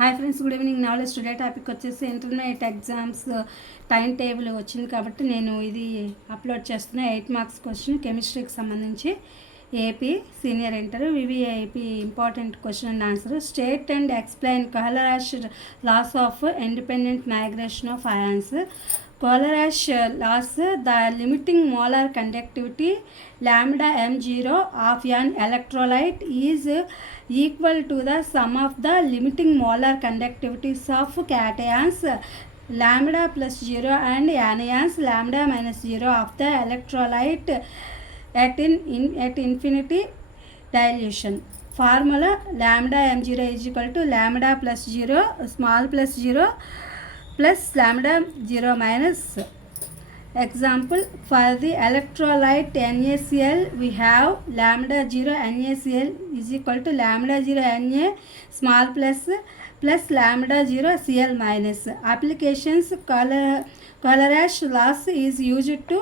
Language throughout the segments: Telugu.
Hi friends, good evening. Knowledge today topic వచ్చేసి ఇంటర్మీడియట్ ఎగ్జామ్స్ టైం టేబుల్ వచ్చింది కాబట్టి నేను ఇది అప్లోడ్ చేస్తున్నా. 8 మార్క్స్ క్వశ్చన్ కెమిస్ట్రీకి సంబంధించి AP senior inter VVIP important question and answer. State and explain Kohlrausch laws of independent migration of ions. Coleridge laws, the limiting molar conductivity lambda m0 of an electrolyte is equal to the sum of the limiting molar conductivities of cations lambda plus 0 and anions lambda minus 0 of the electrolyte at infinity dilution. Formula: lambda m0 is equal to lambda plus 0 small plus 0 plus lambda 0 minus. Example: for the electrolyte NaCl we have lambda 0 NaCl is equal to lambda 0 Na small plus lambda 0 Cl minus. Applications: Coleridge laws is used to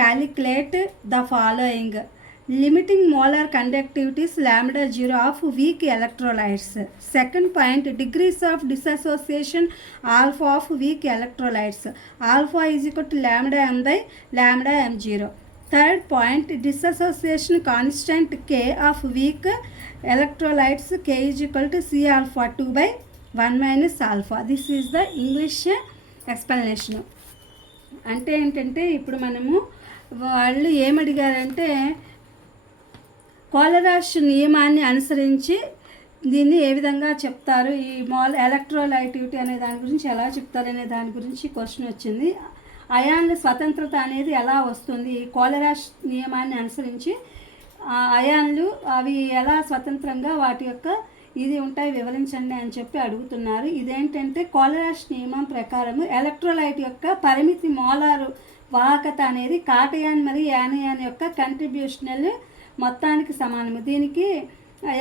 calculate the following: limiting molar conductivities lambda 0 of weak electrolytes. Second point, degrees of dissociation alpha of weak electrolytes. Alpha is equal to lambda m by lambda m0. Third point, dissociation constant K of weak electrolytes. K is equal to C alpha 2 by 1 minus alpha. This is the English explanation. అంటే ఏంటంటే ఇప్పుడు మనము వాళ్ళు ఏమడిగారంటే కోలరాష్ నియమాన్ని అనుసరించి దీన్ని ఏ విధంగా చెప్తారు, ఈ ఎలక్ట్రోలైటివిటీ అనే దాని గురించి ఎలా చెప్తారు అనే దాని గురించి క్వశ్చన్ వచ్చింది. అయాన్ల స్వతంత్రత అనేది ఎలా వస్తుంది, ఈ కోలరాష్ నియమాన్ని అనుసరించి అయాన్లు అవి ఎలా స్వతంత్రంగా వాటి యొక్క ఇది ఉంటాయి వివరించండి అని చెప్పి అడుగుతున్నారు. ఇదేంటంటే కోలరాష్ నియమం ప్రకారం ఎలక్ట్రోలైట్ యొక్క పరిమితి మోలారు వాహకత అనేది కాటయాన్ మరియు యానయాన్ యొక్క కంట్రిబ్యూషనల్ మొత్తానికి సమానము. దీనికి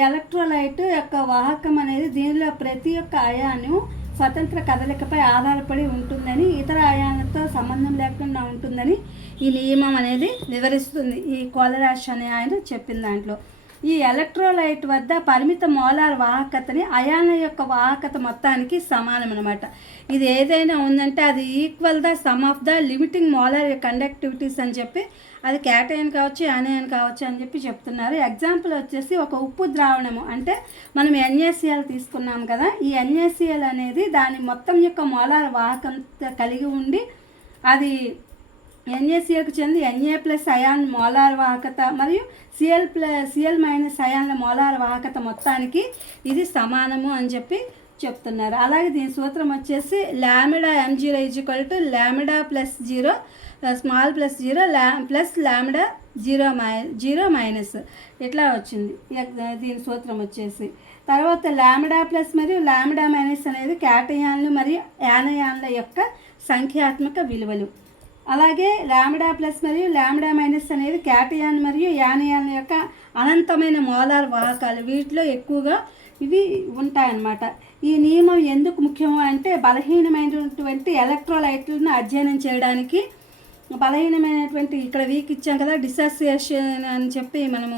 ఎలక్ట్రోలైట్ యొక్క వాహకం అనేది దీనిలో ప్రతి ఒక్క అయాను స్వతంత్ర కదలికపై ఆధారపడి ఉంటుందని, ఇతర అయాన్లతో సంబంధం లేకుండా ఉంటుందని ఈ నియమం అనేది వివరిస్తుంది. ఈ కోలరాష్ అనే ఆయన చెప్పిన దాంట్లో ఈ ఎలక్ట్రోలైట్ వద్ద పరిమిత మోలార్ వాహకతని అయాన్ల యొక్క వాహకత మొత్తానికి సమానం అనమాట. ఇది ఏదైనా ఉందంటే అది equal the sum of the limiting molar conductivities అని చెప్పి, అది క్యాటయాన్ కావచ్చు యానయాన్ కావచ్చు అని చెప్పి చెప్తున్నారు. ఎగ్జాంపుల్ వచ్చేసి ఒక ఉప్పు ద్రావణము అంటే మనం NaCl తీసుకున్నాం కదా, ఈ NaCl అనేది దాని మొత్తం యొక్క మోలార్ వాహకం కలిగి ఉండి అది NaClకు చెంది Na ప్లస్ అయాన్ మోలార్ వాహకత మరియు Cl మైనస్ అయాన్ల మోలార్ వాహకత మొత్తానికి ఇది సమానము అని చెప్పి చెప్తున్నారు. అలాగే దీని సూత్రం వచ్చేసి lambda m0 is equal to lambda plus 0 small plus 0 plus lambda 0 minus ఇట్లా వచ్చింది దీని సూత్రం వచ్చేసి. తర్వాత లామిడా ప్లస్ మరియు లామిడా మైనస్ అనేది క్యాటయాన్లు మరియు యానయాన్ల యొక్క సంఖ్యాత్మక విలువలు. అలాగే లామిడా ప్లస్ మరియు లామిడా మైనస్ అనేవి క్యాటయాన్ మరియు యానయాన్ యొక్క అనంతమైన మోలార్ వాహకాలు, వీటిలో ఎక్కువగా ఇవి ఉంటాయన్నమాట. ఈ నియమం ఎందుకు ముఖ్యము అంటే బలహీనమైనటువంటి ఎలక్ట్రోలైట్లను అధ్యయనం చేయడానికి, బలహీనమైనటువంటి ఇక్కడ వీక్ ఇచ్చాం కదా డిసోసియేషన్ అని చెప్పి మనము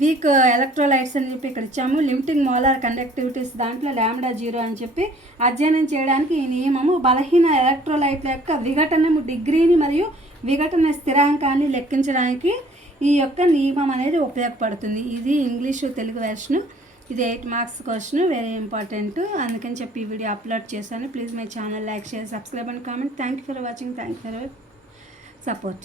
వీక్ ఎలక్ట్రోలైట్స్ అని చెప్పి ఇక్కడ ఇచ్చాము, లిమిటింగ్ మోలార్ కండక్టివిటీస్ దాంట్లో లాంబ్డా 0 అని చెప్పి అధ్యయనం చేయడానికి ఈ నియమము బలహీన ఎలక్ట్రోలైట్ల యొక్క విఘటనము డిగ్రీని మరియు విఘటన స్థిరాంకాన్ని లెక్కించడానికి ఈ యొక్క నియమం అనేది ఉపయోగపడుతుంది. ఇది ఇంగ్లీషు తెలుగు వెర్షను. ఇది 8 మార్క్స్ క్వశ్చన్, వెరీ ఇంపార్టెంట్, అందుకని చెప్పి ఈ వీడియో అప్లోడ్ చేశాను. Please my channel like, share, subscribe and comment. Thank you for watching, thank you for support.